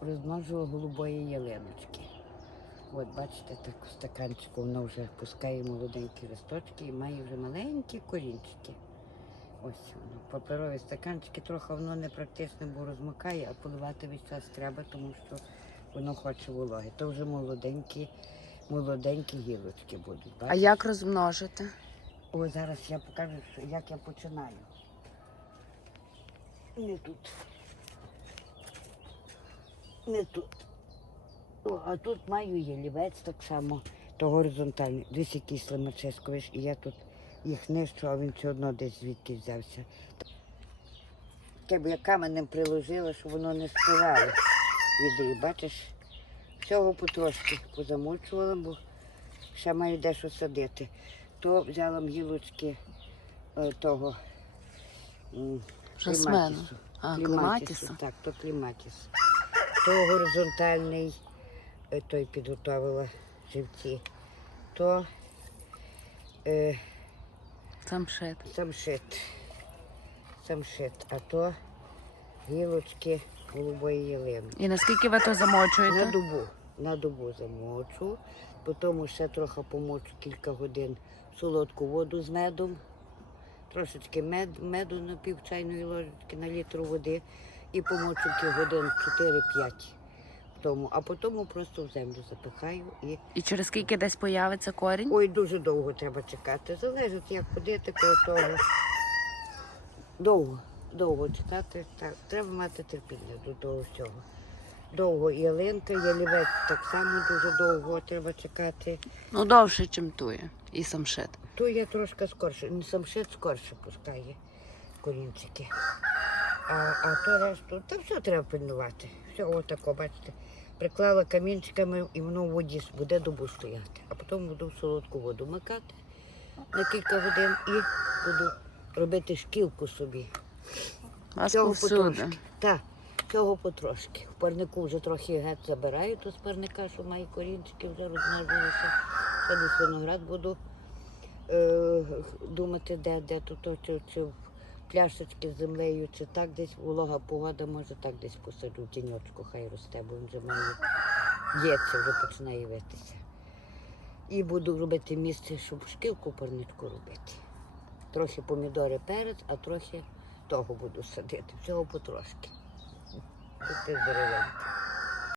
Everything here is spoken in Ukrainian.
розмножу голубої ялиночки. От бачите, так у стаканчику воно вже пускає молоденькі листочки і має вже маленькі корінчики. Ось воно. Паперові стаканчики трохи воно не практично, бо розмокає, а поливати весь час треба, тому що воно хоче вологи. То вже молоденькі, молоденькі гілочки будуть. А як розмножити? О, зараз я покажу, що- як я починаю. Не тут. Не тут. О, а тут маю ялівець так само, то горизонтальний. Десь якийсь слимачисько, і я тут їх нищу, а він все одно десь звідки взявся. Б я каменем приложила, щоб воно не спирало від бачиш? Всього потрошки позамочувала, бо ще маю дещо садити. То взяла гілочки е, того Жасмену. А, клематісу. Так, то клематіс. То горизонтальний, е, той підготовила живці. То е, Самшит. самшит. Самшит. А то гілочки голубої ялини. І наскільки ви то замочуєте? На добу. На добу замочу, потім ще трохи помочу кілька годин солодку воду з медом, трошечки мед, меду на пів чайної ложечки на літр води і помочу кілька годин 4-5 в тому, а потім просто в землю запихаю і І через скільки десь появиться корінь? ой, дуже довго треба чекати. Залежить, як ходити коло того. Довго, довго чекати. Так, треба мати терпіння до того всього. Довго і ялинка, ялівець так само дуже довго треба чекати. Ну, довше, ніж тує. І самшит. То я трошки скорше, не самшит скорше пускає корінчики. А, а то решту, та все треба пильнувати. Все отако, бачите. Приклала камінчиками і воно в воді буде добу стояти. А потім буду в солодку воду макати на кілька годин і буду робити шкілку собі. Вас Цього потрошки. Так, цього потрошки. В парнику вже трохи геть забираю, то з парника, що має корінчики, вже розмножуються. Ще десь виноград буду е, думати, де, де тут, то, чи, чи в пляшечки з землею, чи так десь волога погода, може так десь посаджу в тіньочку, хай росте, бо він вже має в'ється, вже починає витися. І буду робити місце, щоб шкілку парничку робити. Трохи помідори перець, а трохи того буду садити. Всього потрошки. Тут ти.